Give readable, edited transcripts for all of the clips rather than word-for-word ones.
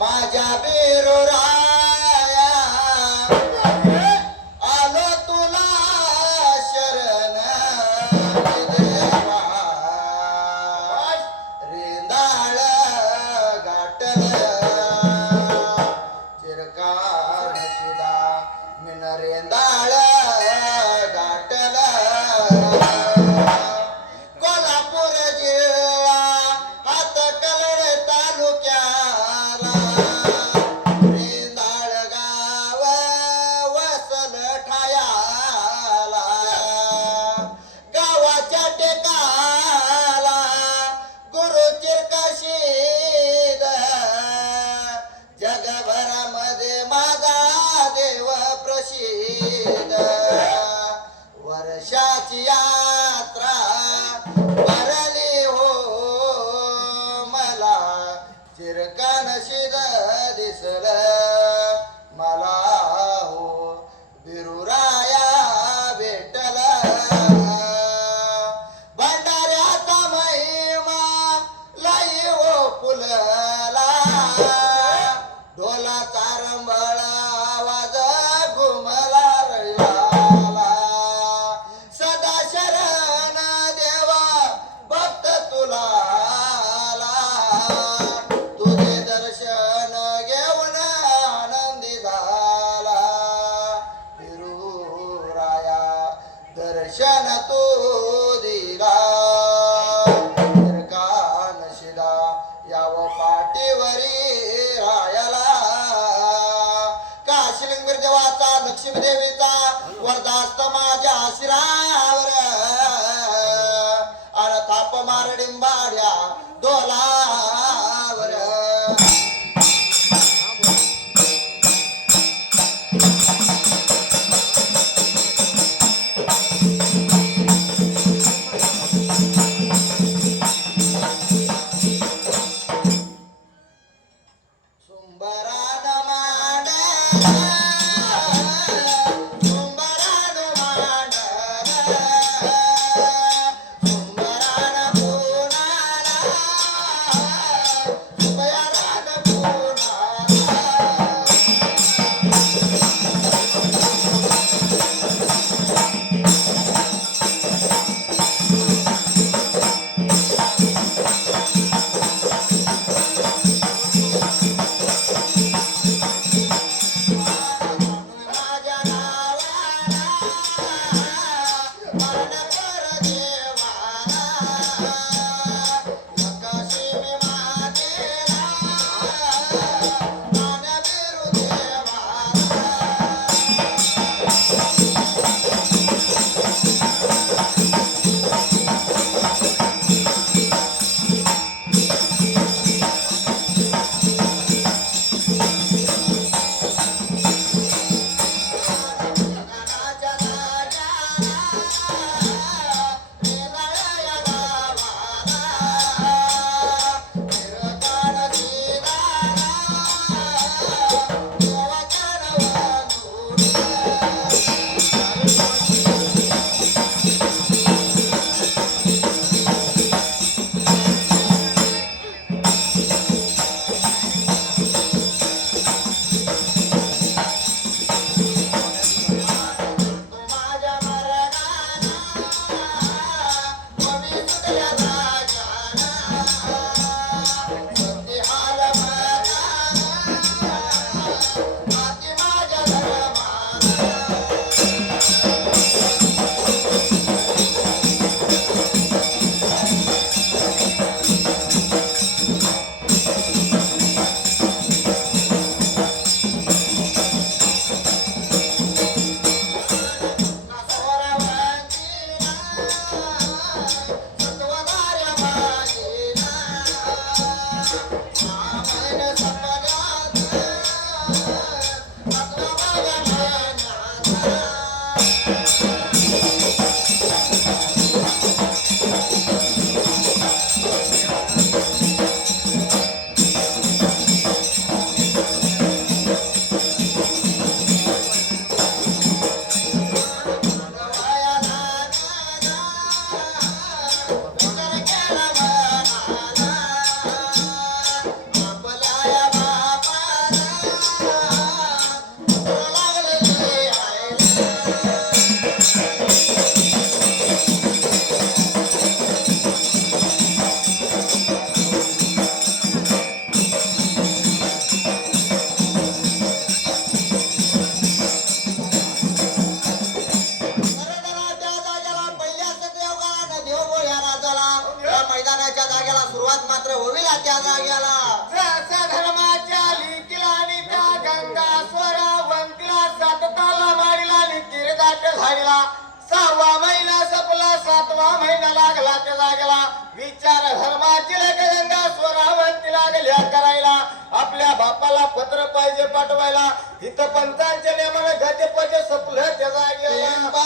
माझ्या बिरुराया आलो तुला शरण देवा रेंदाळ गाठल चिरकाळ शिदा मिन रेंदाळ गाठल कोल्हापूर जिल्हा हातकलड तालुक्याला रेंदाळ गाव वसल ठायाला गावाच्या टेकाला गुरु चिरकाशीद जगभरामध्ये माझा देव प्रसिद्ध वर्षाची यात्रा भरली हो मला चिरकानशीद दिसल मला हो बिरुराया भेटला भंडाऱ्याचा महिमा लाई हो फुलला ढोलाचा रंबळा आवाज घुमला रळला सदा शरण देवा भक्त तुला आला. तुझे दर्शन घेऊन आनंदी झाला बिरुराया दर्शन तू दिला चिरकानशिदा याव पाठीवरी रायाला काशिलिंग देवाचा लक्ष्मी देवीचा वरदास्त माझ्या शिरावर अन ताप मारडिंबाड्या डोलावर सुंबरान मांडला सुंबरान मांडला सुंबरान पुनाला मैदानाच्या जागेला सुरुवात मात्र होईल त्या जागेला जसा धर्माच्या लिखीला आणि त्या गंगा स्वरावंतीला सातताला मारिला लिखीर दाट झाडीला 6वा महिना संपला 7वा महिना लागला त्या जागेला विचार धर्माची गंगा स्वरावंती लागल्या करायला आपल्या बापाला पत्र पाहिजे पाठवायला इथं पंचांच्या नियमाने गजपज संपलं त्या जागेला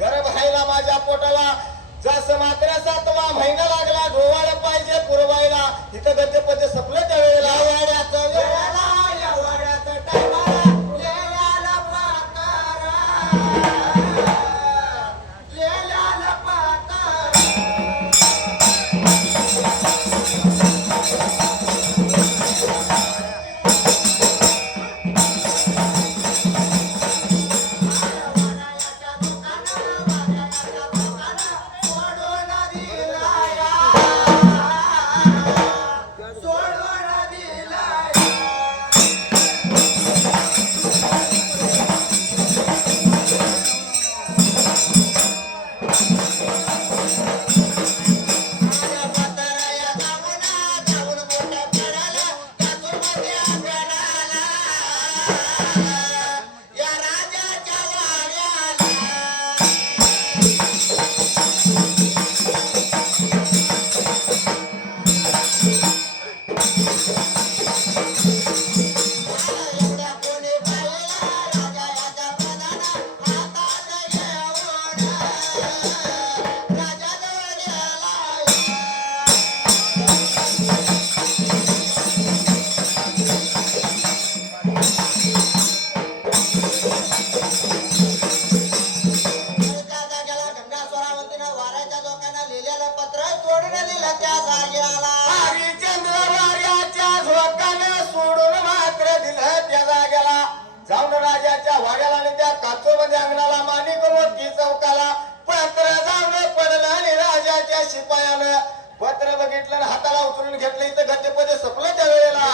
गर्भ व्हायला माझ्या पोटाला जसं मात्र 7वा महिना लागला डोवायला पाहिजे पुरवायला इथं गजपती संपलं त्या वेळेला वाड्याचं वेळेला वाड्याचं टायमाला लेल्याला पत्र बघितलं आणि हाताला उचलून घेतलं इथं गजपती संपलं त्या वेळेला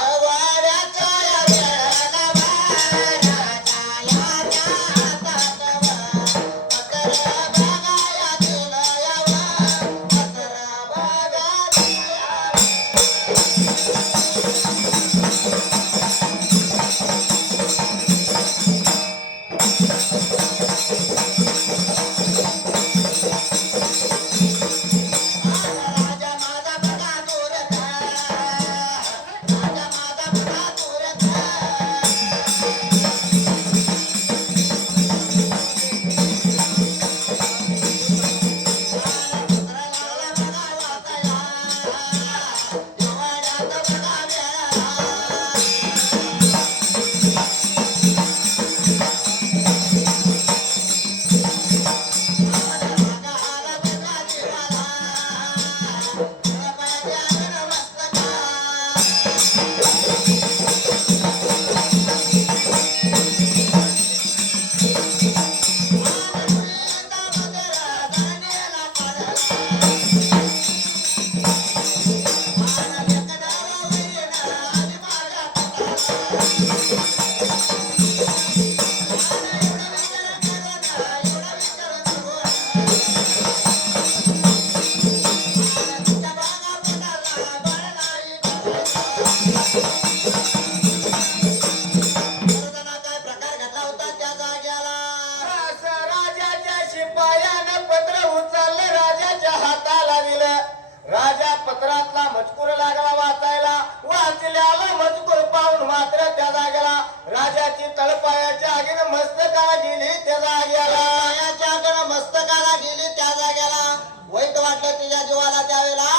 राजा पत्रातला मजकूर लागला वाचायला. वाचल्याला मजकूर पाहून मात्र त्या जागेला राजाची तळपायाच्या आगीनं मस्तकाला गेली त्या जागेला. पायाच्या आगीनं मस्तकाला गेली त्या जागेला. वाईट वाटलं तिच्या जीवाला त्यावेळेला.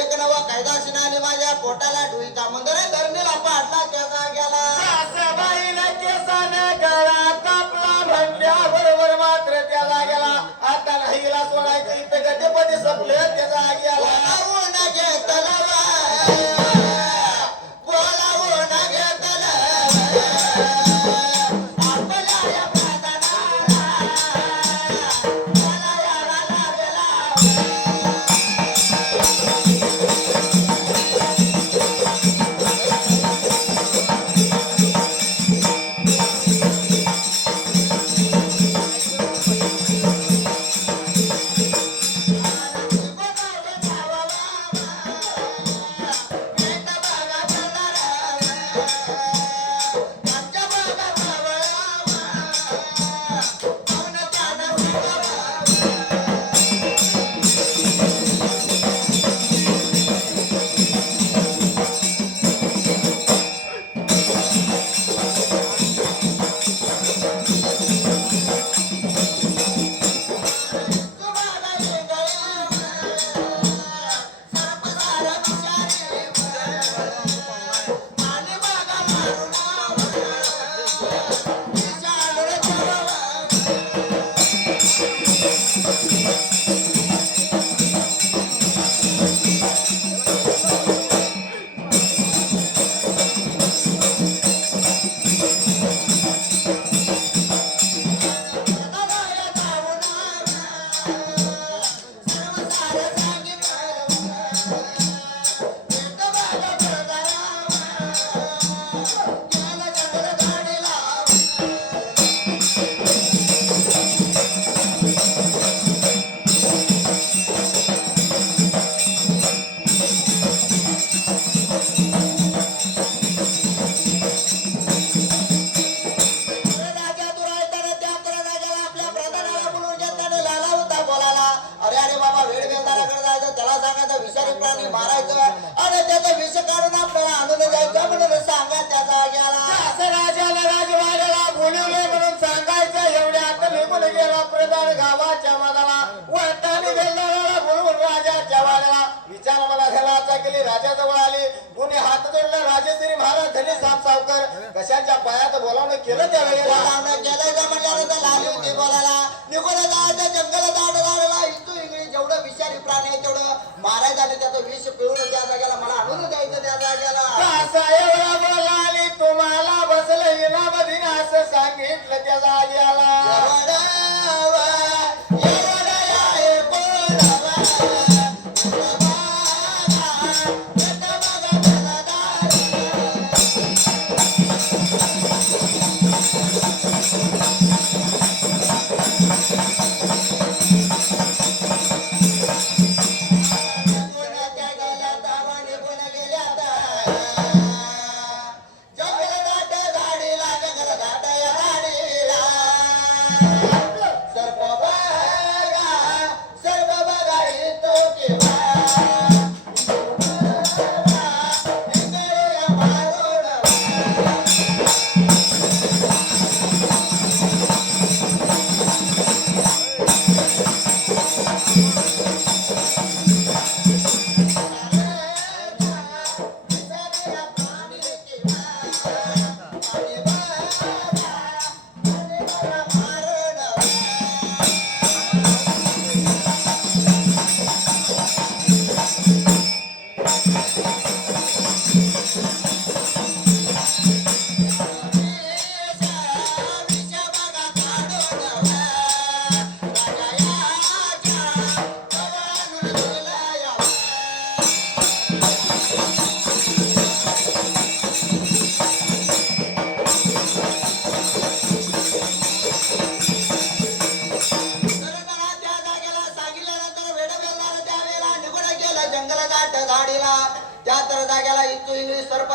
एक नवा कैदाशी नाली माझ्या पोटाला ढुईचा मंदिर धरणीला पाडला त्या जागेला. सासूबाईला केसानं गळा कापला म्हणल्याबरोबर मात्र त्या जागेला आता नाहीला सोडायचं इथं गणपती संपले त्या जागेला. बोलावून घेतलं बोलावून घेतलं आपल्या या प्रार्थनाला मला याला लागला. राजाजवळ आले. कोणी हात जोडला. राजेश्री महाराज धनी सावकर कशाच्या पायात बोलावणं केलं त्यावेळेला. लाली होती बोलायला. निघून जायचं जंगल दाडला. इतू इकडे जेवढं विषारी प्राणी आहे तेवढं मारायचं आणि त्याचं विष पिळून त्या जागेला मला आणून द्यायचं त्या जागेला. असा एवढा बोलाली तुम्हाला बसलं इनामधीन असं सांगितलं त्या जागेला.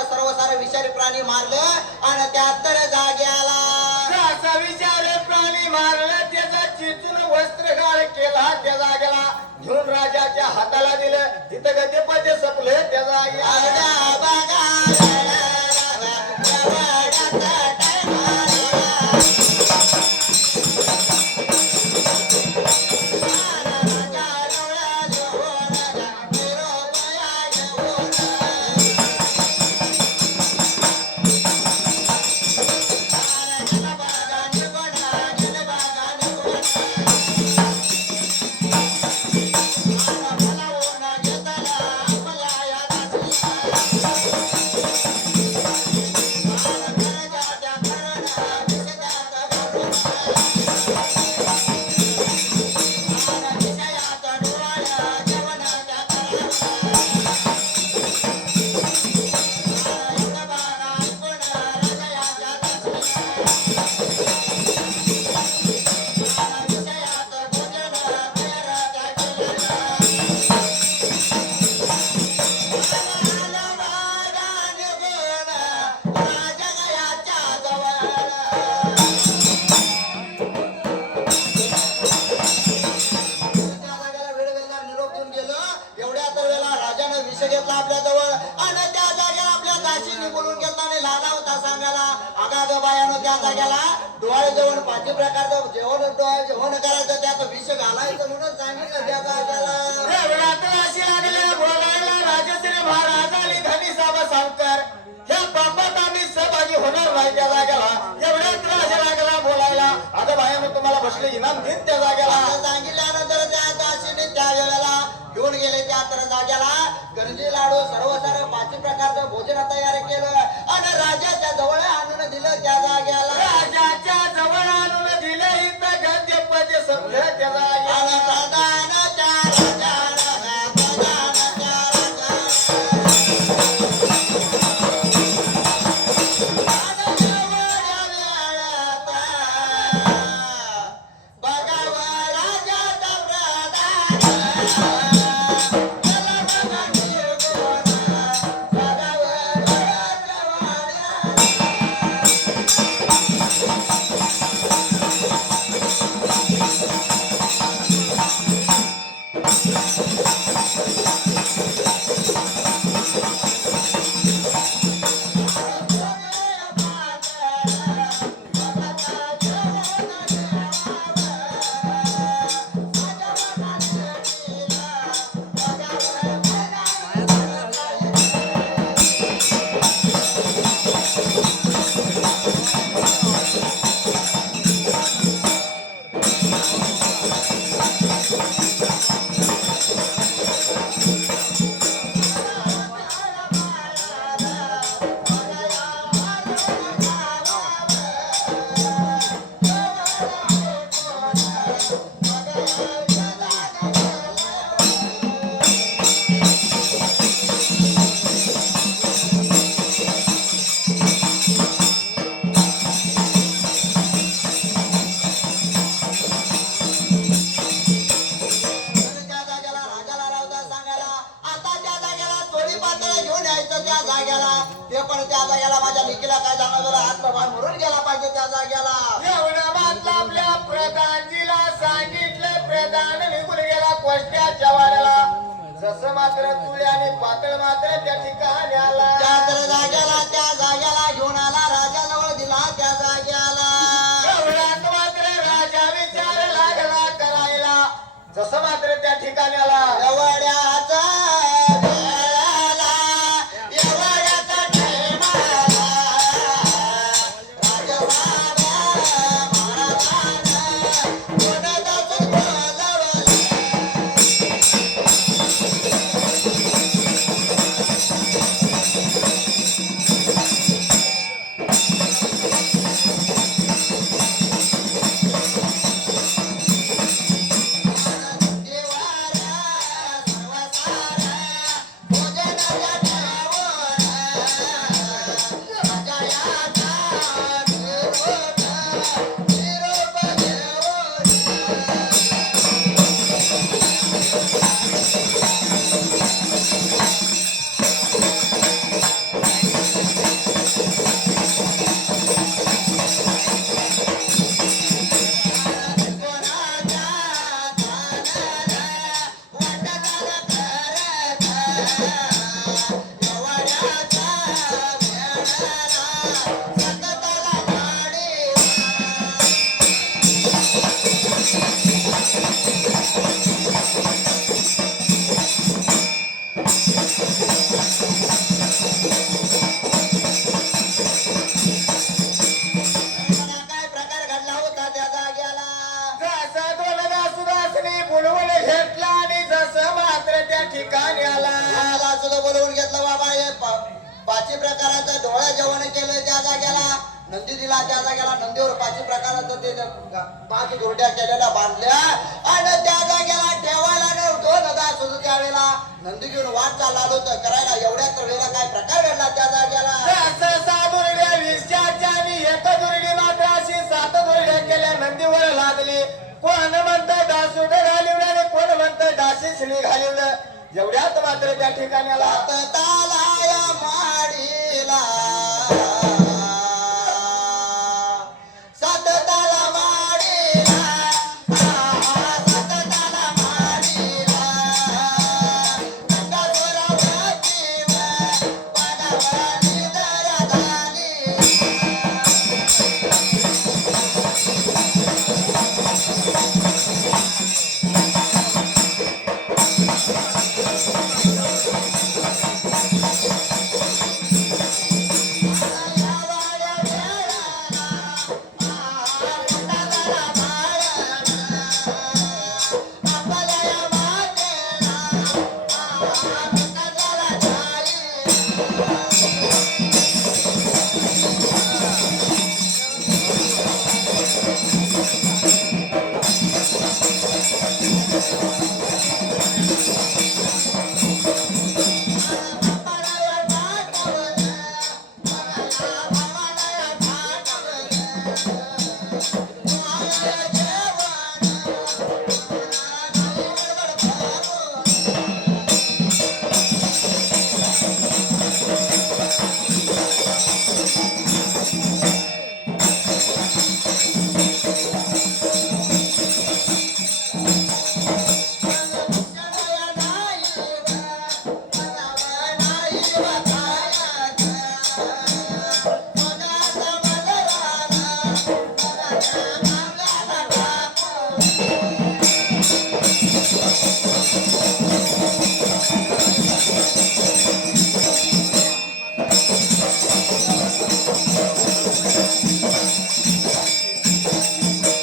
सर्व सारे विषारी प्राणी मारलं आणि त्या तर जाग्याला असा विषारी प्राणी मारलं. त्याचा चिचून वस्त्रगाळ केला त्या जागेला. घेऊन राजाच्या हाताला दिलं. तिथं एवढ्या तर वेळेला राजानं विष घेतला आपल्या जवळ आणि त्या जागेला आपल्या दासीने बोलून घेतला आणि लहाना होता सांगायला अगा बायानो त्या जागेला डोळे जेवण 5 प्रकारचं जेवण करायचं त्यात विष घालायचं म्हणून सांगितलं त्या जागेला एवढ्यात अशी लागले बोलायला राजश्री महाराज आणि धनी साबा सावकर ह्या बापात आम्ही सहभागी होणार नाही त्या जागेला एवढ्यात राजा लागला बोलायला आता बायानो तुम्हाला बसले इनाम देत त्या जागेला असं सांगितल्यानंतर त्या दासीने त्या वेळेला घेऊन गेले त्या तर जाग्याला गंजी लाडू सर्व सारं 5 प्रकारचं भोजन तयार केलं आणि राजाच्या जवळ आणून दिलं त्या जाग्याला राजाच्या जवळ आणून दिले इथं गद्य पद्य समजा त्या जागेला आणि प्रधानाच्या राजाला, प्रधानाच्या राजाला. आणि एवढ्या वेळात बघावं राजाचा प्रधान. त्या जागेला राजाला लावता सांगायला आता त्या जागेला थोडी पातळ घेऊन यायचं त्या जागेला ते पण त्या जागेला माझ्या लेकीला काय जाणवलं हात बाहेर मरून गेला पाहिजे त्या जागेला एवढं मात्र आपल्या प्रधानजीला सांगितलं प्रधान निघून गेला कोष्ट्याच्या वाड्याला जसं मात्र चुळे आणि पातळ मात्र त्या ठिकाणी आला त्या तर त्या जागेला घेऊन आला राजाजवळ दिला त्या जागेला एवढ्यात मात्र राजा विचार लागला करायला जसं मात्र त्या ठिकाणी आला एवढ्याचा वेळाला, एवढ्याचा टायमाला, राजवाड्या महाराजानं कोणाचाच बोलावलं. काय प्रकार घडला होता त्या जाग्याला जसा दोनदा सुदासनी बोलवून घेतला आणि जसं मात्र त्या ठिकाणी आला मला सुद्धा बोलवून घेतलं बाबा हे 5 प्रकाराचं डोळ्या जेवण केलं त्या जाग्याला नंदी दिला त्या जाग्याला नंदीवर 5 प्रकाराचं ते 5 जोड्या केलेल्या बांधल्या आणि त्या जाग्याला ठेवायला नव्हतो नदा सुद्धा त्यावेळेला नंदी घेऊन वाट चालला होतं करायला एवढ्याच वेळेला काय प्रकार घडला त्या जाग्याला जसं 6 दुर्ड्या 20च्या आणि 1 दुर्डी मात्र अशी 7 दुर्ड्या केल्या नंदीवर लादली कोण म्हणतं डासूड घालिवलं आणि कोण म्हणतं डाशी शिणी घालिवलं एवढ्यात मात्र त्या ठिकाणी आला तालाया माडीला सतताला माडीला सतताला माडीला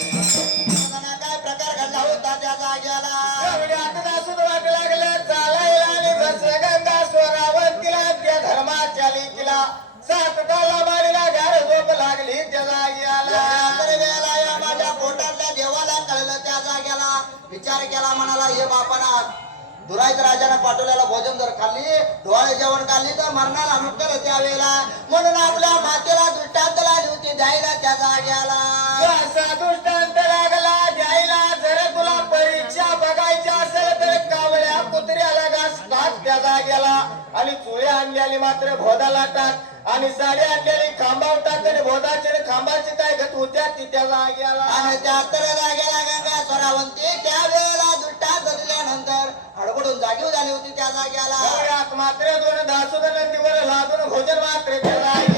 काय प्रकार घडला होता त्या जाग्याला एवढ्यात दासून वाट लागलं चालायला आणि बसलं गंगा स्वरावंतीला त्या धर्माच्या लेकीला सात ताला मारीला गार झोप लागली त्या जाग्याला तर वेळेला या माझ्या पोटातल्या देवाला कळलं त्या जाग्याला विचार केला म्हणाला हे बापाना दुराईत राजाने पाठवलेला भोजन जर खाल्ली डोळे जेवण खाल्ली तर मरणाला नुकलं त्यावेळेला म्हणून आपल्या मातेला दृष्टांत लागली होती द्यायला त्या जाग्याला असा दृष्टांत लागला द्यायला जर तुला परीक्षा बघायची असेल तर कावळ्या कुत्र्याला घास टाक त्या जाग्याला आणि चुळे आणलेली मात्र भोदाला टाक आणि साडी आणलेली खांबावर टाक आणि भोदाची आणि खांबाची काय घट होत्या ती त्या जाग्याला आणि त्या तर जागेला गंगा स्वरावंती त्यावेळेला दृष्टांत दिल्यानंतर हडबडून जागीव झाली होती त्या जाग्याला एवढ्यात मात्र दोन दासोद नंदीवर लादून भोजन मात्र त्या जाग्याला